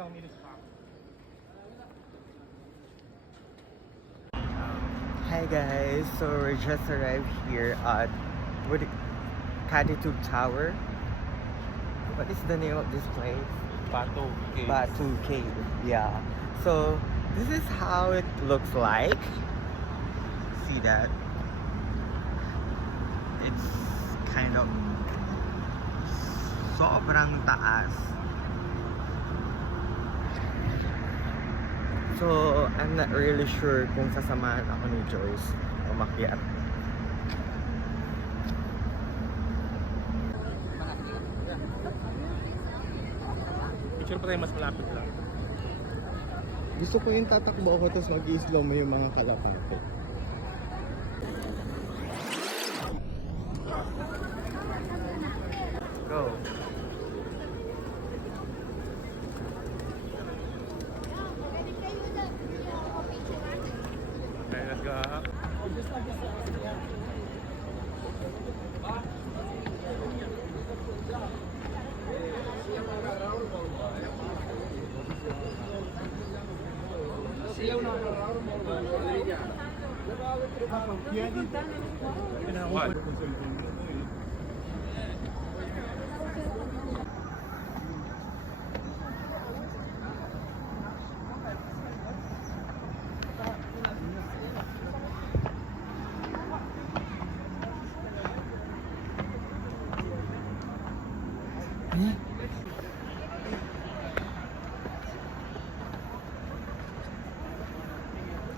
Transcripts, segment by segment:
Hi guys, so we just arrived here at Katitub Tower. What is the name of this place? Batu Cave. Batu Cave. Yeah. So this is how it looks like. See that? It's kind of sobrang taas. So I'm not really sure kung sasamahan ako ni Joyce umakyat. Picture pa tayo mas malapit lang. Gusto ko yung tatakbo ako tapos mag-i-slow mo yung mga kalapate. Go! Okay, let's go.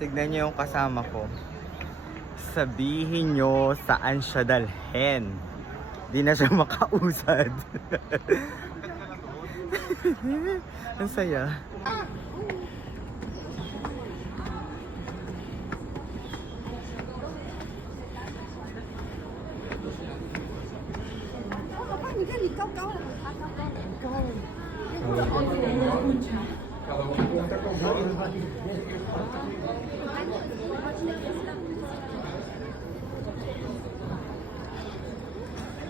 Tignan niyo yung kasama ko. Sabihin niyo saan siya dalhin. Di na siya makausad. Ang saya.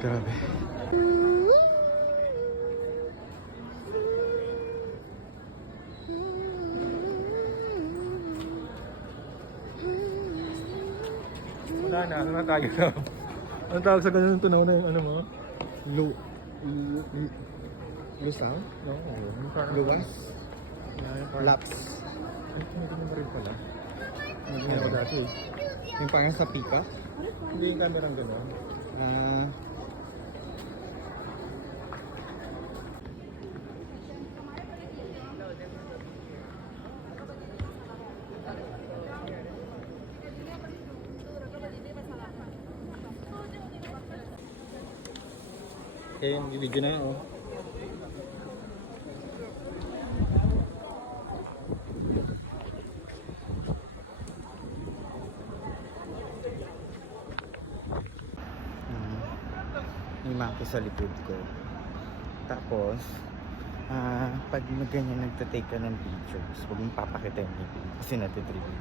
Grabe. Wala na, ano na tayo na? Anong tawag sa ganun tunaw na yung ano mo? Lusang? No, Luwas? Laps? Ay, hindi mo rin pala. Hindi Ano? ako dati. Yung parang sa pika? Hindi yung kamerang gano'n. Ah... Okay, yung video na yun, oh. May maki sa likod ko. Tapos, pag ganyan nagtatake ka ng pictures, huwag mong papakita yung ngipin kasi natitrigid.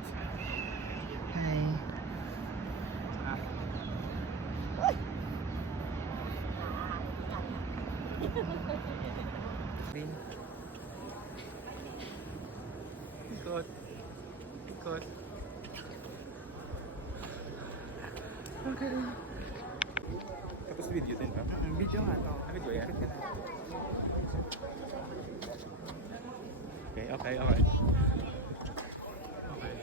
Hi! Ikot. Ikot. Okay. Tapos video din ba? Video nga to. Video yan? Okay, okay, okay. Okay.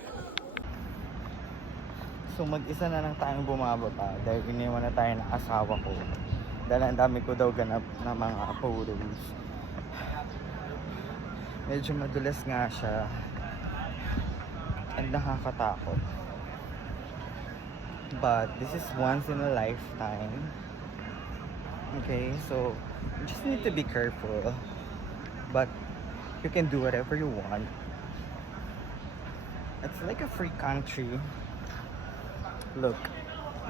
So mag-isa na lang tayong bumababa dahil iniwan na tayo ng asawa ko. Dahil ang dami ko daw ganap na mga photos. Medyo madulas nga siya. And nakakatakot. But this is once in a lifetime. Okay, so you just need to be careful. But you can do whatever you want. It's like a free country. Look,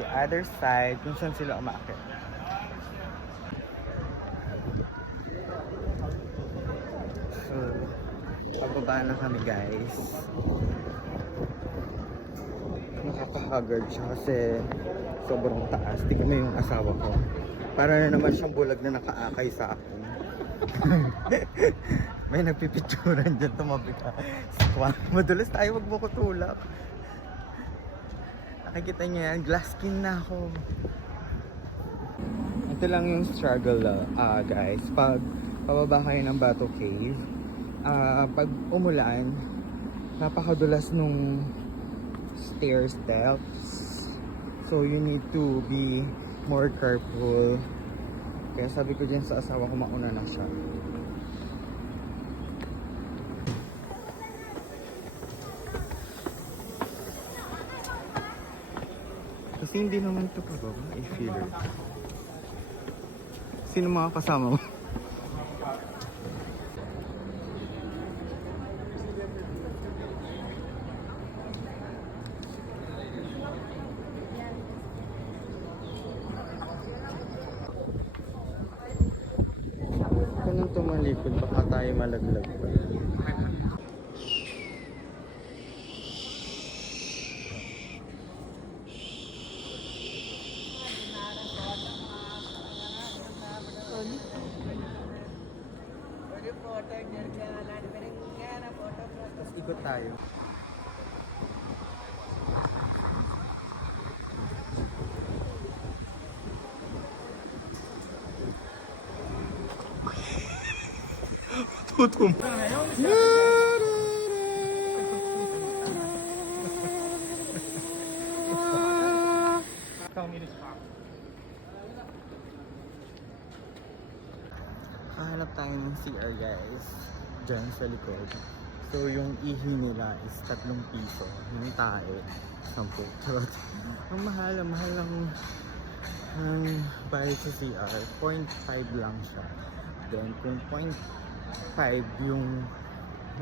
the other side, kung saan sila umaakit. So, pababa na kami guys. Nakaka-haggard siya kasi sobrang taas. Tingnan mo yung asawa ko. Para na naman siyang bulag na nakaakay sa akin. May nagpipicturan dyan, tumabi ka. Squat. Madalas tayo magbukutulak. Nakikita niyo yan, glass skin na ako. Ito lang yung struggle guys. Pag pababa kayo ng Bato Cave, pag umulan, napakadulas nung stair steps. So you need to be more careful. Kaya sabi ko dyan sa asawa ko, mauna na siya. Kasi hindi naman ito pababa, I feel it. Sino mga kasama mo? Kung nang tumalikod, baka tayo malaglag pa. Tapos ikot tayo. Tutum. Kahanap tayo ng CR guys. Diyan sa likod. So yung ihi nila is 3 piso. Yung tae, 10. Charot. Ang mahal ng bayad sa CR. 0.5 lang siya. Then kung 0.5 yung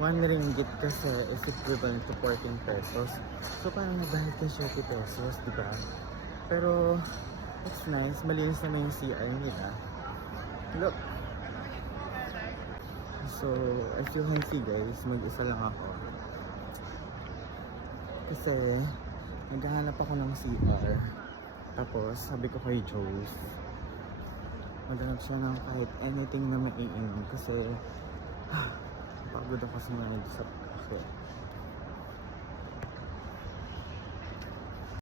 1 ringgit kasi is equivalent to 14 pesos. So parang nagbayad ka 30 pesos, diba? Pero it's nice. Malinis naman yung CR nila. Look. So, as you can see guys, mag-isa lang ako. Kasi, naghahanap ako ng CR. Tapos, sabi ko kay Joes, maghanap siya ng kahit anything na maiinom. Kasi, pagod ako sa mga sa kafe.